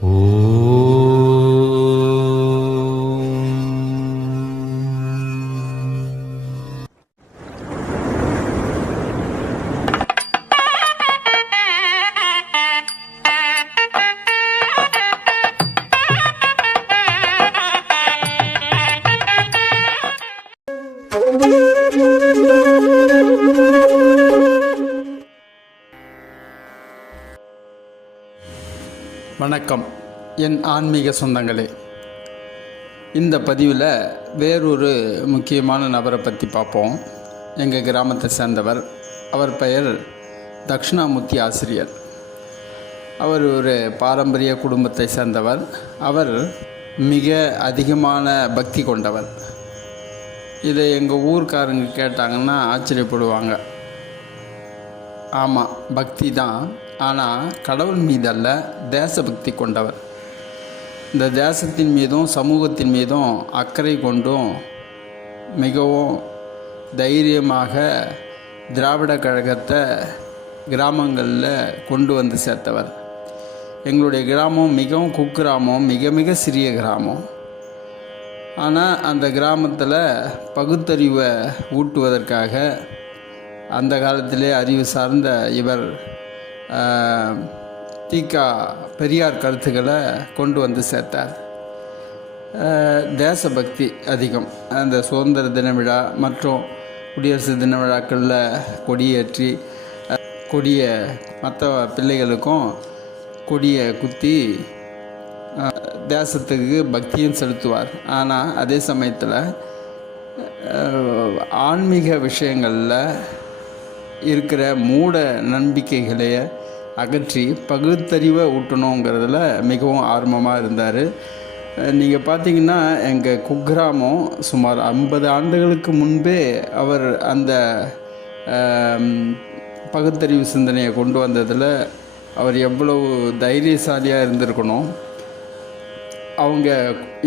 오. வணக்கம். என் ஆன்மீக சொந்தங்களே இந்த பதிவில் வேறொரு முக்கியமான நபரை பற்றி பார்ப்போம். எங்கள் கிராமத்தை சேர்ந்தவர். அவர் பெயர் தக்ஷணாமூர்த்தி ஆசிரியர். அவர் ஒரு பாரம்பரிய குடும்பத்தை சேர்ந்தவர். அவர் மிக அதிகமான பக்தி கொண்டவர். இதை எங்கள் ஊர்க்காரங்க கேட்டாங்கன்னா ஆச்சரியப்படுவாங்க. ஆமாம் பக்தி தான். ஆனால் கடவுள் மீதல்ல தேசபக்தி கொண்டவர். இந்த தேசத்தின் மீதும் சமூகத்தின் மீதும் அக்கறை கொண்டும் மிகவும் தைரியமாக திராவிட கழகத்தை கிராமங்களில் கொண்டு வந்து சேர்த்தவர். எங்களுடைய கிராமம் மிகவும் குக்கிராமம் மிக மிக சிறிய கிராமம். ஆனால் அந்த கிராமத்தில் பகுத்தறிவை ஊட்டுவதற்காக அந்த காலத்திலே அறிவு சார்ந்த இவர் தீகா பெரியார் கருத்துக்களை கொண்டு வந்து சேர்த்தார். தேசபக்தி அதிகம். அந்த சுதந்திர தின விழா மற்றும் குடியரசு தின விழாக்களில் கொடியேற்றி கொடியை மற்ற பிள்ளைகளுக்கும் கொடியை குத்தி தேசத்துக்கு பக்தியும் செலுத்துவார். ஆனால் அதே சமயத்தில் ஆன்மீக விஷயங்களில் இருக்கிற மூட நம்பிக்கைகளையே அகற்றி பகுத்தறிவை ஊட்டணுங்கிறதுல மிகவும் ஆர்வமாக இருந்தார். நீங்கள் பார்த்தீங்கன்னா எங்கள் குக்கிராமம் சுமார் ஐம்பது ஆண்டுகளுக்கு முன்பே அவர் அந்த பகுத்தறிவு சிந்தனையை கொண்டு வந்ததில் அவர் எவ்வளவு தைரியசாலியாக இருந்திருக்கணும். அவங்க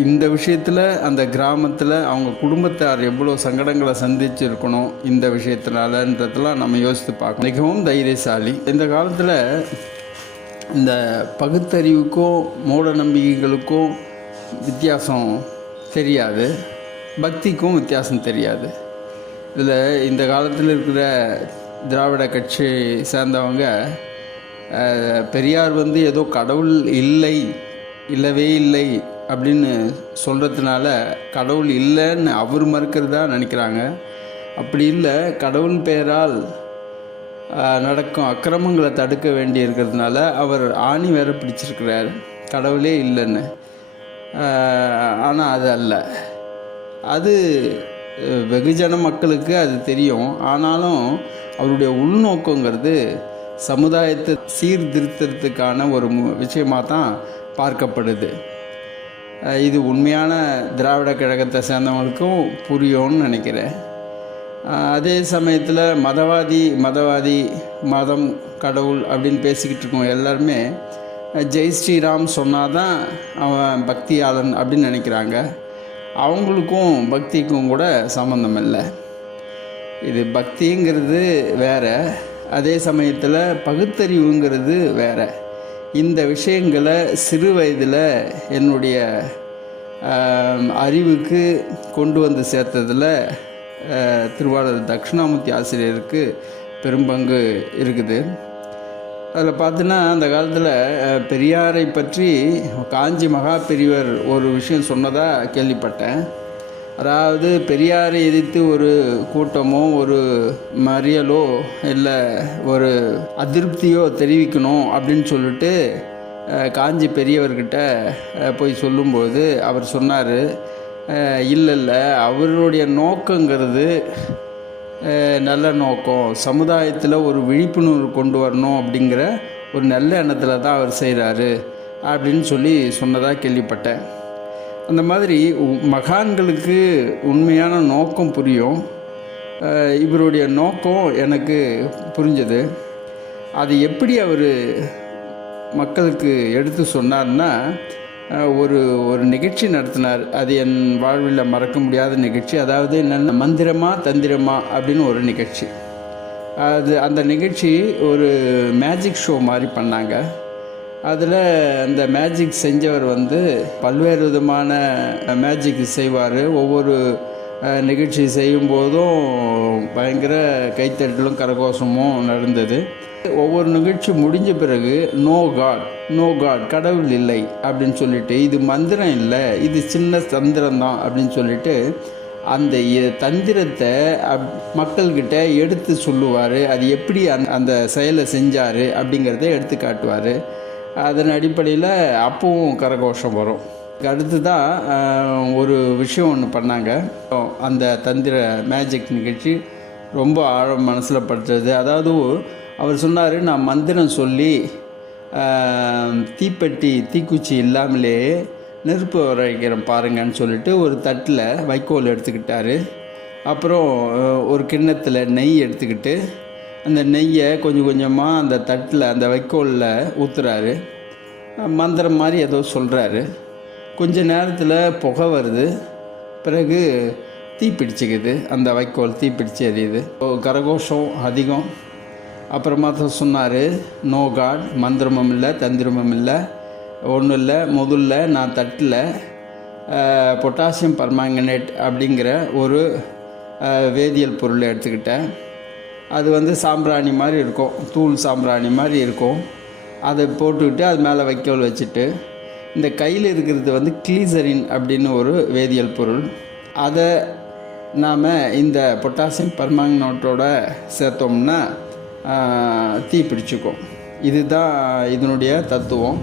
இந்த விஷயத்தில் அந்த கிராமத்தில் அவங்க குடும்பத்தார் எவ்வளோ சங்கடங்களை சந்திச்சிருக்கணும் இந்த விஷயத்தினாலன்றதெல்லாம் நம்ம யோசித்து பார்க்கணும். மிகவும் தைரியசாலி. இந்த காலத்தில் இந்த பகுத்தறிவுக்கும் மூட நம்பிக்கைகளுக்கும் வித்தியாசம் தெரியாது. பக்திக்கும் வித்தியாசம் தெரியாது. இதில் இந்த காலத்தில் இருக்கிற திராவிட கட்சி சேர்ந்தவங்க பெரியார் வந்து ஏதோ கடவுள் இல்லை இல்லவே இல்லை அப்படின்னு சொல்கிறதுனால கடவுள் இல்லைன்னு அவர் மறுக்கிறதா நினைக்கிறாங்க. அப்படி இல்லை கடவுள் பெயரால் நடக்கும் அக்கிரமங்களை தடுக்க வேண்டி இருக்கிறதுனால அவர் ஆணி வேற பிடிச்சிருக்கிறார். கடவுளே இல்லைன்னு. ஆனால் அது அல்ல. அது வெகுஜன மக்களுக்கு அது தெரியும். ஆனாலும் அவருடைய உள்நோக்கங்கிறது சமுதாயத்தை சீர்திருத்தத்துக்கான ஒரு மு- விஷயமாக தான் பார்க்கப்படுது இது உண்மையான திராவிட கழகத்தை சேர்ந்தவங்களுக்கும் புரியும்னு நினைக்கிறேன். அதே சமயத்தில் மதவாதி மதவாதி மதம் கடவுள் அப்படின்னு பேசிக்கிட்டு இருக்கோம் எல்லாருமே ஜெய் ஸ்ரீராம் சொன்னாதான் அவன் பக்தியாளன் அப்படின்னு நினைக்கிறாங்க. அவங்களுக்கும் பக்திக்கும் கூட சம்மந்தம் இல்லை. இது பக்திங்கிறது வேற. அதே சமயத்தில் பகுத்தறிவுங்கிறது வேற. இந்த விஷயங்களை சிறு வயதில் என்னுடைய அறிவுக்கு கொண்டு வந்து சேர்த்ததில் திருவாளர் தட்சிணாமூர்த்தி ஆசிரியருக்கு பெரும்பங்கு இருக்குது. அதில் பார்த்தீங்கன்னா அந்த காலத்தில் பெரியாரை பற்றி காஞ்சி மகா பெரியவர் ஒரு விஷயம் சொன்னதாக கேள்விப்பட்டேன். அதாவது பெரியாரை எதிர்த்து ஒரு கூட்டமோ ஒரு மறியலோ இல்லை ஒரு அதிருப்தியோ தெரிவிக்கணும் அப்படின்னு சொல்லிட்டு காஞ்சி பெரியவர்கிட்ட போய் சொல்லும்போது அவர் சொன்னார் இல்லை இல்லை அவருடைய நோக்கங்கிறது நல்ல நோக்கம். சமுதாயத்தில் ஒரு விழிப்புணர்வு கொண்டு வரணும் அப்படிங்கிற ஒரு நல்ல எண்ணத்தில் தான் அவர் செய்கிறாரு அப்படின்னு சொல்லி சொன்னதாக கேள்விப்பட்டேன். அந்த மாதிரி மகான்களுக்கு உண்மையான நோக்கம் புரியும். இவருடைய நோக்கம் எனக்கு புரிஞ்சது. அது எப்படி அவர் மக்களுக்கு எடுத்து சொன்னார்னா ஒரு ஒரு நிகழ்ச்சி நடத்தினார். அது என் வாழ்வில் மறக்க முடியாத நிகழ்ச்சி. அதாவது என்னென்ன மந்திரமா தந்திரமா அப்படின்னு ஒரு நிகழ்ச்சி. அது அந்த நிகழ்ச்சி ஒரு மேஜிக் ஷோ மாதிரி பண்ணாங்க. அதில் அந்த மேஜிக் செஞ்சவர் வந்து பல்வேறு விதமான மேஜிக் செய்வார். ஒவ்வொரு நிகழ்ச்சி செய்யும்போதும் பயங்கர கைத்தட்டலும் கரகோஷமும் நடந்தது. ஒவ்வொரு நிகழ்ச்சி முடிஞ்ச பிறகு நோ காட் நோ காட் கடவுள் இல்லை அப்படின்னு சொல்லிட்டு இது மந்திரம் இல்லை இது சின்ன தந்திரம் தான் அப்படின்னு சொல்லிட்டு அந்த தந்திரத்தை அப் மக்கள்கிட்ட எடுத்து சொல்லுவார். அது எப்படி அந்த அந்த செயலை செஞ்சார் அப்படிங்கிறத எடுத்து காட்டுவார். அதன் அடிப்படையில் அப்பவும் கரகோஷம் வரும். அடுத்து தான் ஒரு விஷயம் ஒன்று பண்ணாங்க. அந்த தந்திர மேஜிக் நிகழ்ச்சி ரொம்ப ஆழம் மனசில் படுத்துறது அதாவது அவர் சொன்னார் நான் மந்திரம் சொல்லி தீப்பெட்டி தீக்குச்சி இல்லாமலே நெருப்பு வர வைக்கிறேன் பாருங்கன்னு சொல்லிட்டு ஒரு தட்டில் வைக்கோல் எடுத்துக்கிட்டார். அப்புறம் ஒரு கிண்ணத்தில் நெய் எடுத்துக்கிட்டு அந்த நெய்யை கொஞ்சம் கொஞ்சமாக அந்த தட்டில் அந்த வைக்கோலில் ஊற்றுறாரு மந்திரம் மாதிரி ஏதோ சொல்கிறாரு கொஞ்ச நேரத்தில் புகை வருது. பிறகு தீ பிடிச்சிக்குது. அந்த வைக்கோல் தீ பிடிச்சி எரியுது. கரகோஷம் அதிகம். அப்புறமா தான் சொன்னார் நோ காட் மந்திரமும் இல்லை தந்திரமும் இல்லை. ஒன்றும் இல்லை முதல்ல நான் தட்டில் பொட்டாசியம் பர்மாங்கனேட் அப்படிங்கிற ஒரு வேதியியல் பொருளை எடுத்துக்கிட்டேன். அது வந்து சாம்பிராணி மாதிரி இருக்கும். தூள் சாம்பிராணி மாதிரி இருக்கும். அதை போட்டுக்கிட்டு அது மேலே வைக்கோல் வச்சுட்டு இந்த கையில் இருக்கிறது வந்து கிளீசரின் அப்படின்னு ஒரு வேதியியல் பொருள். அதை நாம் இந்த பொட்டாசியம் பர்மாங்கனோட்டோட சேர்த்தோம்னா தீ பிடிச்சிக்கும். இதுதான் இதனுடைய தத்துவம்.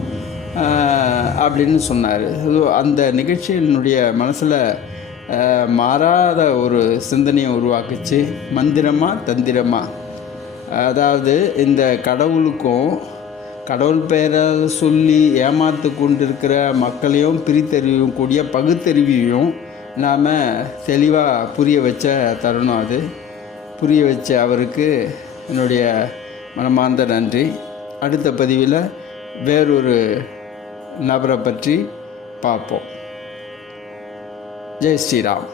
அப்படின்னு சொன்னார். அந்த நிகழ்ச்சியினுடைய மனசில் மாறாத ஒரு சிந்தனையை உருவாக்குச்சு. மந்திரமா தந்திரமா? அதாவது இந்த கடவுளுக்கும் கடவுள் பெயரால் சொல்லி ஏமாத்து கொண்டிருக்கிற மக்களையும் பிரித்தறிவும் கூடிய பகுத்தறிவையும் நாம் தெளிவாக புரிய வச்ச தருணம் அது. புரிய வச்ச அவருக்கு என்னுடைய மனமார்ந்த நன்றி. அடுத்த பதிவில் வேறொரு நபரை பற்றி பார்ப்போம். ஜெய் ஸ்ரீராம்